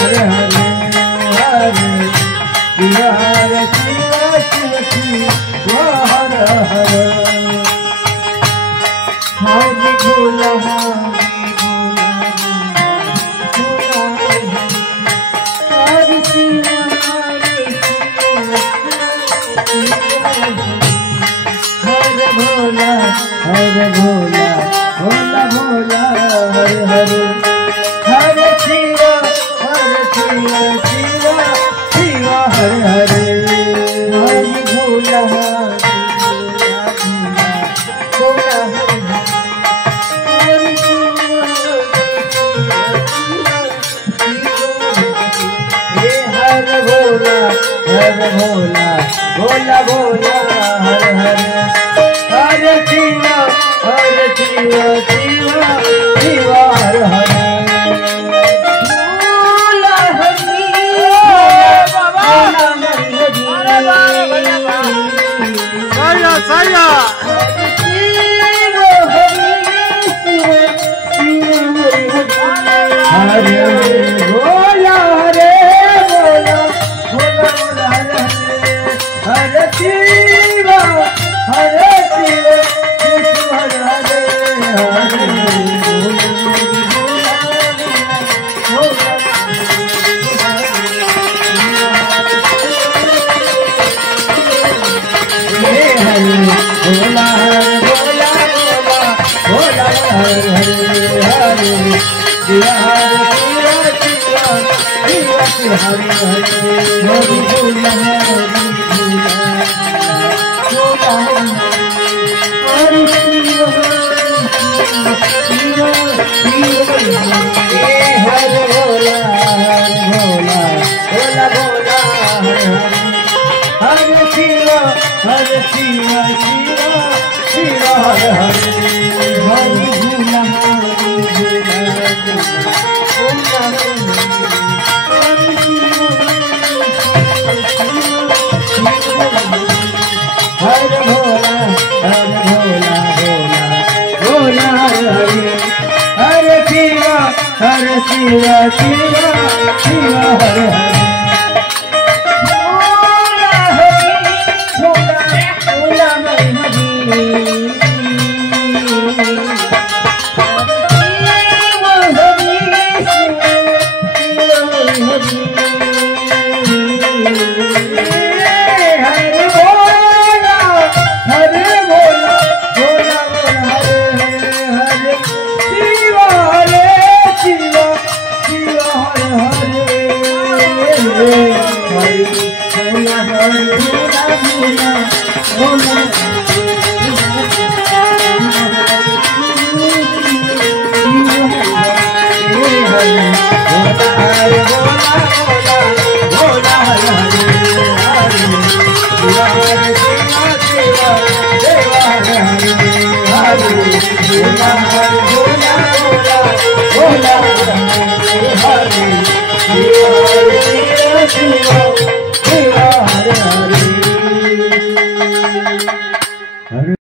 हरे हरे हरे शिव हरे शिव शिव शिव हरे हरे हरे भोला हरे शिव हरे भोला हरे भोला भोला भोला हरे हरे हरे शिव शिव शिव शिव हरे हरे हरे भोला भोला हरे भोला भोला भोला हरे हरे हरे शिव शिव शिव शिव हरे हरे भोला हरि बाबा साया हरे भोला हरे भोला भोला भोला हरे शिव हरे शिव शिव हरे हरे हरे भोला हरे भोला भोला हरे हरे हरे शिव हरे शिव शिव शिव हरे हरे हरे भोला भोला हरे शिव शिव शिव हरे भोला भोला भोला भोला हरे शिव शिव शिव शिव हरे हरे हरे भोला हरे भोला भोला भोला हरे हरे हरे शिव शिव शिव शिव हरे हरे भोला हरि भोला भोला हरे